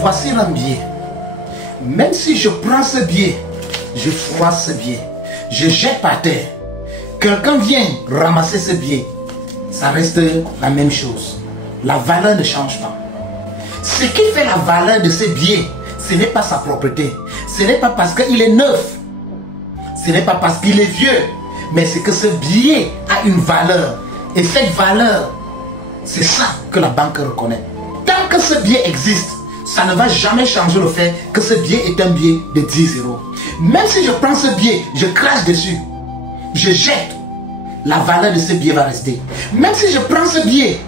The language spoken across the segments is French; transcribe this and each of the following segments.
voici un billet. Même si je prends ce billet, je froisse ce billet, je jette par terre, quelqu'un vient ramasser ce billet, ça reste la même chose. La valeur ne change pas. Ce qui fait la valeur de ce billet, ce n'est pas sa propreté, ce n'est pas parce qu'il est neuf, ce n'est pas parce qu'il est vieux, mais c'est que ce billet a une valeur. Et cette valeur, c'est ça que la banque reconnaît. Tant que ce billet existe, ça ne va jamais changer le fait que ce billet est un billet de 10 euros. Même si je prends ce billet, je crache dessus, je jette, la valeur de ce billet va rester. Même si je prends ce billet,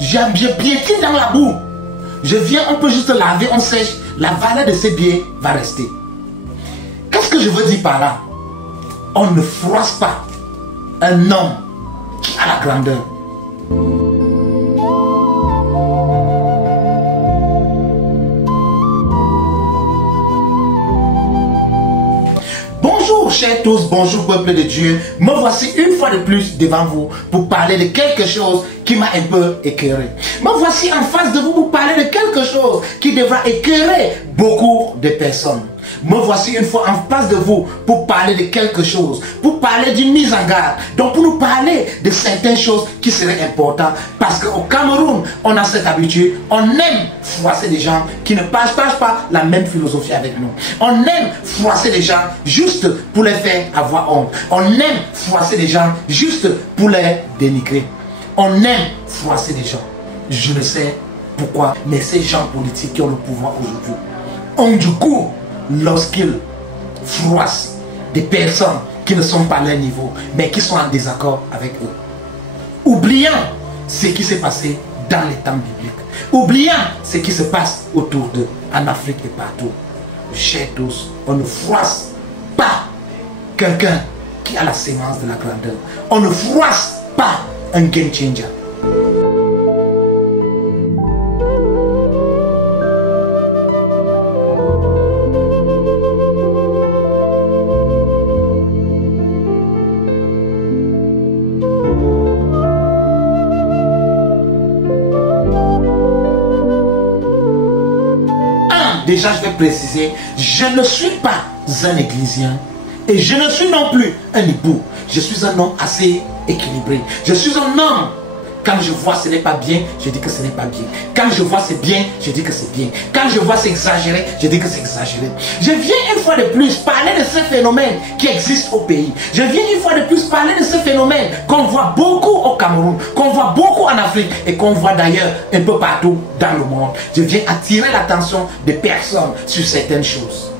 je piétine dans la boue, je viens, on peut juste laver, on sèche, la valeur de ce billet va rester. Qu'est-ce que je veux dire par là? On ne froisse pas un homme qui a la grandeur. Bonjour chers tous, bonjour peuple de Dieu. Me voici une fois de plus devant vous pour parler de quelque chose qui m'a un peu écœuré. Me voici en face de vous pour parler de quelque chose qui devra écœurer beaucoup de personnes. Me voici une fois en face de vous pour parler de quelque chose, pour parler d'une mise en garde. Donc pour nous parler de certaines choses qui seraient importantes. Parce qu'au Cameroun, on a cette habitude, on aime froisser des gens qui ne partagent pas la même philosophie avec nous. On aime froisser des gens juste pour les faire avoir honte. On aime froisser des gens juste pour les dénigrer. On aime froisser des gens. Je ne sais pourquoi, mais ces gens politiques qui ont le pouvoir aujourd'hui ont du coup, lorsqu'ils froissent des personnes qui ne sont pas à leur niveau, mais qui sont en désaccord avec eux, oubliant ce qui s'est passé dans les temps bibliques, oubliant ce qui se passe autour d'eux, en Afrique et partout. Chers tous, on ne froisse pas quelqu'un qui a la sémence de la grandeur. On ne froisse pas un game changer. Déjà, je vais préciser, je ne suis pas un ecclésien et je ne suis non plus un époux. Je suis un homme assez équilibré. Je suis un homme. Quand je vois ce n'est pas bien, je dis que ce n'est pas bien. Quand je vois c'est bien, je dis que c'est bien. Quand je vois c'est exagéré, je dis que c'est exagéré. Je viens une fois de plus parler de ce phénomène qui existe au pays. Je viens une fois de plus parler de ce phénomène qu'on voit beaucoup au Cameroun, qu'on voit beaucoup en Afrique et qu'on voit d'ailleurs un peu partout dans le monde. Je viens attirer l'attention des personnes sur certaines choses.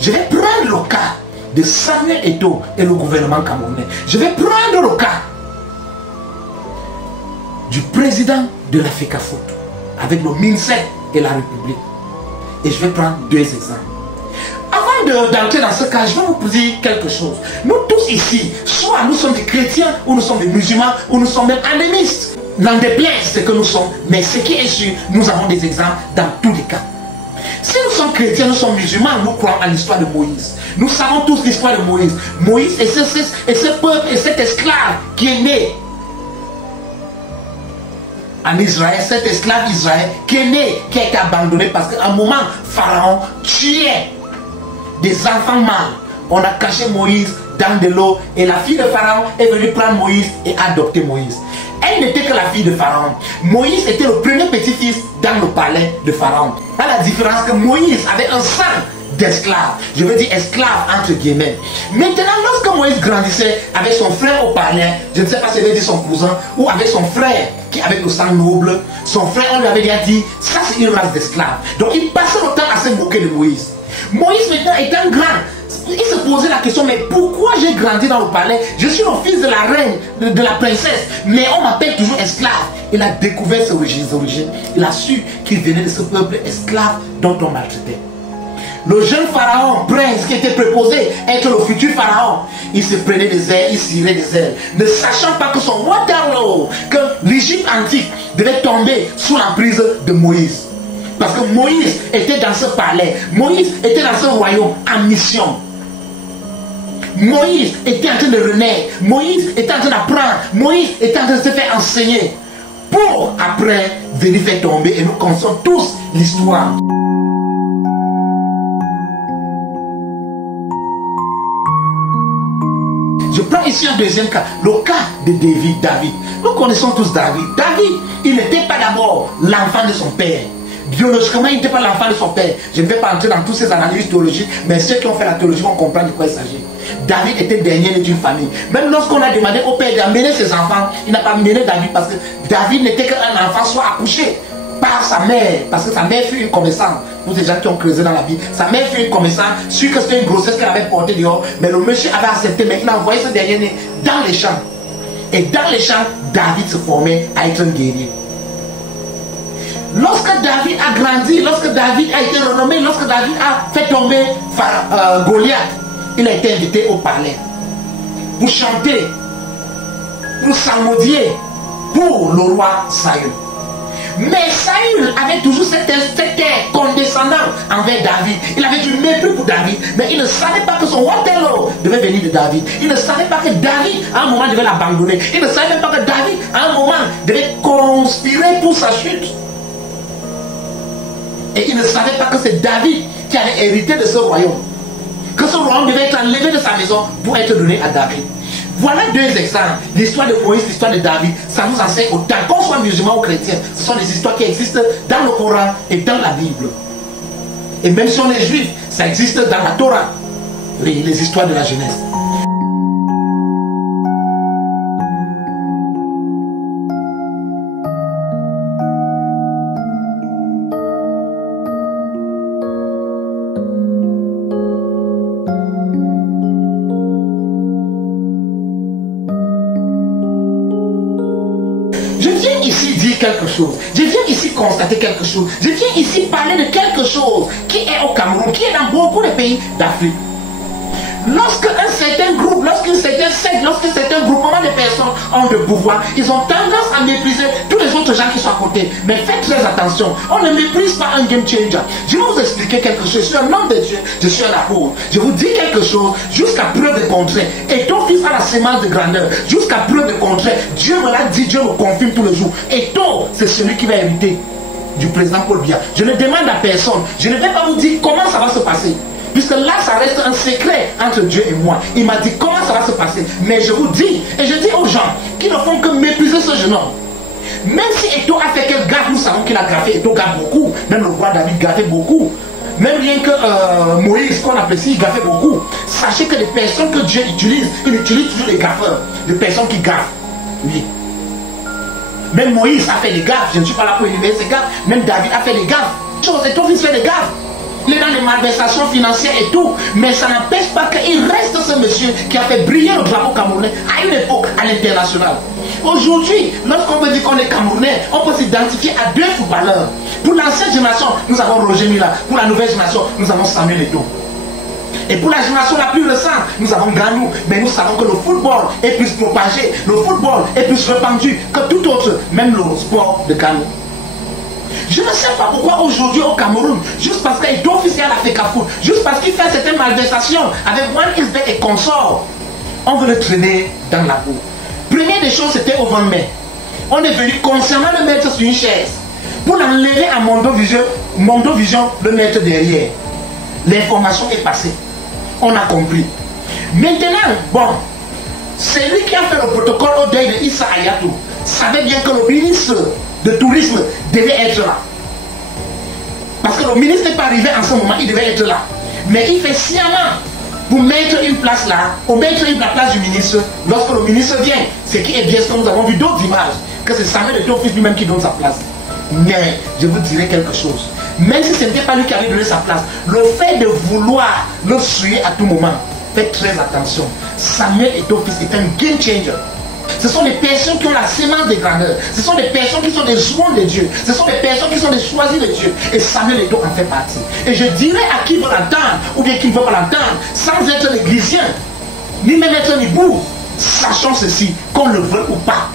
Je vais prendre le cas de Samuel Eto'o et le gouvernement camerounais. Je vais prendre le cas du président de la FECAFOOT avec le MINSEC et la République. Et je vais prendre deux exemples. Avant d'entrer dans ce cas, je vais vous dire quelque chose. Nous tous ici, soit nous sommes des chrétiens, ou nous sommes des musulmans, ou nous sommes même animistes. N'en déplaise ce que nous sommes, mais ce qui est sûr, nous avons des exemples dans tous les cas. Si nous sommes chrétiens, nous sommes musulmans, nous croyons à l'histoire de Moïse. Nous savons tous l'histoire de Moïse. Moïse et ce peuple et cet esclave qui est né en Israël, cet esclave Israël qui est né, qui a été abandonné parce qu'à un moment, Pharaon tuait des enfants mâles. On a caché Moïse dans de l'eau et la fille de Pharaon est venue prendre Moïse et adopter Moïse. Elle n'était que la fille de Pharaon. Moïse était le premier petit-fils dans le palais de Pharaon. À la différence que Moïse avait un sang d'esclave. Je veux dire esclave entre guillemets. Maintenant, lorsque Moïse grandissait avec son frère au palais, je ne sais pas si il avait dit son cousin ou avec son frère qui avait le sang noble, son frère, on lui avait déjà dit, ça c'est une race d'esclaves. Donc il passait le temps à se moquer de Moïse. Moïse maintenant étant grand, il se posait la question, mais pourquoi j'ai grandi dans le palais? Je suis le fils de la reine, de la princesse, mais on m'appelle toujours esclave. Il a découvert ses origines. Il a su qu'il venait de ce peuple esclave dont on maltraitait. Le jeune pharaon, prince qui était préposé être le futur pharaon, il se prenait des ailes, il cirait des ailes, ne sachant pas que son Waterloo, que l'Égypte antique devait tomber sous l'emprise de Moïse. Parce que Moïse était dans ce palais, Moïse était dans ce royaume en mission. Moïse était en train de renaître, Moïse était en train d'apprendre, Moïse était en train de se faire enseigner pour après venir faire tomber et nous connaissons tous l'histoire. Je prends ici un deuxième cas, le cas de David. Nous connaissons tous David. David, il n'était pas d'abord l'enfant de son père. Biologiquement, il n'était pas l'enfant de son père. Je ne vais pas entrer dans toutes ces analyses théologiques, mais ceux qui ont fait la théologie vont comprendre de quoi il s'agit. David était dernier d'une famille. Même lorsqu'on a demandé au père d'amener ses enfants, il n'a pas mené David parce que David n'était qu'un enfant soit accouché par sa mère, parce que sa mère fut une commerçante. Pour ces gens qui ont creusé dans la vie, sa mère fut une commerçante, sûr que c'était une grossesse qu'elle avait portée dehors, mais le monsieur avait accepté, mais il a envoyé ce dernier dans les champs. Et dans les champs, David se formait à être un guerrier. Lorsque David a grandi, lorsque David a été renommé, lorsque David a fait tomber Goliath, il a été invité au palais pour chanter, pour salmodier pour le roi Saül. Mais Saül avait toujours cette air condescendant envers David. Il avait du mépris pour David, mais il ne savait pas que son Waterloo devait venir de David. Il ne savait pas que David, à un moment, devait l'abandonner. Il ne savait pas que David, à un moment, devait conspirer pour sa chute. Et il ne savait pas que c'est David qui avait hérité de ce royaume. Que ce royaume devait être enlevé de sa maison pour être donné à David. Voilà deux exemples. L'histoire de Moïse, l'histoire de David. Ça nous enseigne autant qu'on soit musulman ou chrétien. Ce sont des histoires qui existent dans le Coran et dans la Bible. Et même si on est juif, ça existe dans la Torah. Les histoires de la Genèse. Quelque chose. Je viens ici constater quelque chose. Je viens ici parler de quelque chose qui est au Cameroun, qui est dans beaucoup de pays d'Afrique. Lorsque un certain groupe, lorsqu'un certain secte, lorsqu'un certain groupement de personnes ont de pouvoir, ils ont tendance à mépriser tous les autres gens qui sont à côté. Mais faites très attention, on ne méprise pas un game changer. Je vais vous expliquer quelque chose. Je suis un homme de Dieu, je suis un apôtre. Je vous dis quelque chose jusqu'à preuve de contraire. Et ton fils a la sémence de grandeur. Jusqu'à preuve de contraire. Dieu me l'a dit, Dieu me confirme tous les jours. Et toi, c'est celui qui va hériter du président Paul Biya. Je ne demande à personne. Je ne vais pas vous dire comment ça va se passer. Puisque là, ça reste un secret entre Dieu et moi. Il m'a dit comment ça va se passer. Mais je vous dis, et je dis aux gens qui ne font que mépriser ce jeune homme. Même si Eto a fait quel gaffe, nous savons qu'il a gaffé. Eto gaffe beaucoup. Même le roi David gaffait beaucoup. Même rien que Moïse, qu'on apprécie, il gaffait beaucoup. Sachez que les personnes que Dieu utilise, il utilise toujours des gaffeurs. Des personnes qui gaffent. Oui. Même Moïse a fait des gaffes. Je ne suis pas là pour éliminer ces gaffes. Même David a fait des gaffes. Eto fait des gaffes. Il est dans les malversations financières et tout, mais ça n'empêche pas qu'il reste ce monsieur qui a fait briller le drapeau camerounais à une époque à l'international. Aujourd'hui, lorsqu'on veut dire qu'on est camerounais, on peut s'identifier à deux footballeurs. Pour l'ancienne génération, nous avons Roger Mila. Pour la nouvelle génération, nous avons Samuel Eto'o. Et pour la génération la plus récente, nous avons Ganou. Mais nous savons que le football est plus propagé, le football est plus répandu que tout autre, même le sport de Ganou. Je ne sais pas pourquoi aujourd'hui au Cameroun, juste parce qu'il est officiel à FECAFOOT, juste parce qu'il fait certaines malversations avec One Isbeth et consorts, on veut le traîner dans la boue. Première des choses, c'était au 20 mai. On est venu concernant le mettre sur une chaise pour l'enlever à Mondovision, le mettre derrière. L'information est passée. On a compris. Maintenant, bon, c'est lui qui a fait le protocole au deuil de Issa Hayatou savait bien que le ministre de tourisme devait être là. Parce que le ministre n'est pas arrivé en ce moment, il devait être là. Mais il fait sciemment pour mettre une place là, ou mettre la place du ministre, lorsque le ministre vient. Ce qui est bien, ce que nous avons vu d'autres images, que c'est Samuel Eto'o fils lui-même qui donne sa place. Mais je vous dirai quelque chose. Même si ce n'était pas lui qui avait donné sa place, le fait de vouloir le suivre à tout moment, faites très attention. Samuel Eto'o fils est un game changer. Ce sont des personnes qui ont la sémence de grandeur. Ce sont des personnes qui sont des joueurs de Dieu. Ce sont des personnes qui sont des choisis de Dieu. Et Samuel Eto'o en fait partie. Et je dirais à qui veut l'entendre, ou bien qui ne veut pas l'entendre, sans être négligent, ni même être nibou, sachons ceci, qu'on le veut ou pas,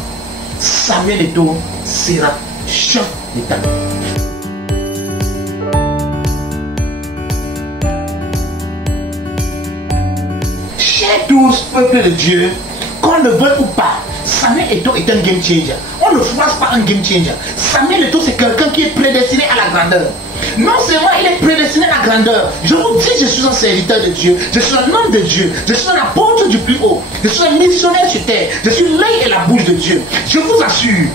Samuel Eto'o sera chef d'État. Chers tous, peuple de Dieu, qu'on le veuille ou pas, Samuel Eto'o est un game changer. On ne choisit pas un game changer. Samuel Eto'o, c'est quelqu'un qui est prédestiné à la grandeur. Non seulement il est prédestiné à la grandeur. Je vous dis, je suis un serviteur de Dieu. Je suis un homme de Dieu. Je suis un apôtre du plus haut. Je suis un missionnaire sur terre. Je suis l'œil et la bouche de Dieu. Je vous assure,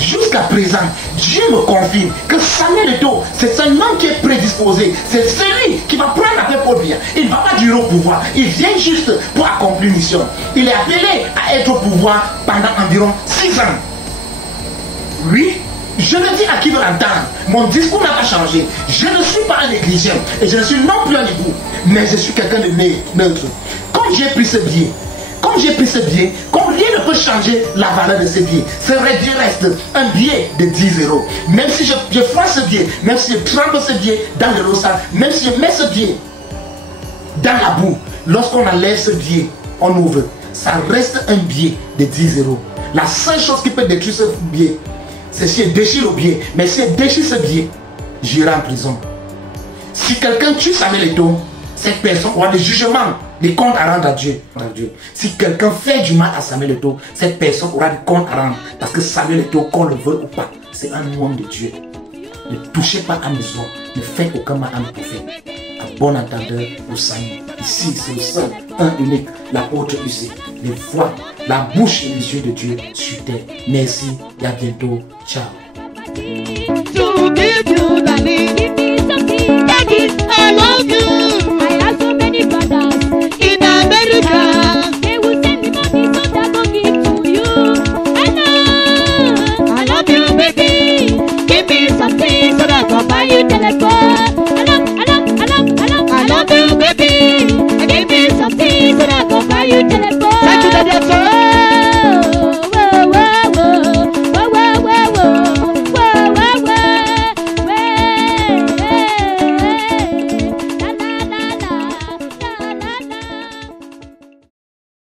jusqu'à présent, Dieu me confirme que Samuel Eto'o, c'est un homme qui est prédisposé. C'est celui qui va prendre la paix pour bien. Il ne va pas durer au pouvoir. Il vient juste pour accomplir une mission. Il est appelé à être au pouvoir pendant environ 6 ans. Oui, je le dis à qui veut l'entendre. Mon discours n'a pas changé. Je ne suis pas un négligent. Et je ne suis non plus un égout. Mais je suis quelqu'un de neutre. Comme j'ai pris ce biais, comme rien ne peut changer la valeur de ce billet. Ce vrai billet reste un billet de 10 €. Même si je froisse ce billet, même si je trempe ce billet dans le l'eau sale, même si je mets ce billet dans la boue, lorsqu'on enlève ce billet, on ouvre, ça reste un billet de 10 €. La seule chose qui peut détruire ce billet, c'est si je déchire le billet. Mais si je déchire ce billet, j'irai en prison. Si quelqu'un tue Samuel Eto'o, cette personne aura des jugements, des comptes à rendre à Dieu. Si quelqu'un fait du mal à Samuel Eto'o, cette personne aura des comptes à rendre. Parce que Samuel Eto'o, qu'on le veuille ou pas, c'est un homme de Dieu. Ne touchez pas à mes os, ne faites aucun mal à mes prophètes. À bon entendeur, au salut. Ici, c'est le seul, un unique, l'apôtre usé. Les voix, la bouche et les yeux de Dieu sur terre. Merci et à bientôt. Ciao. I love you.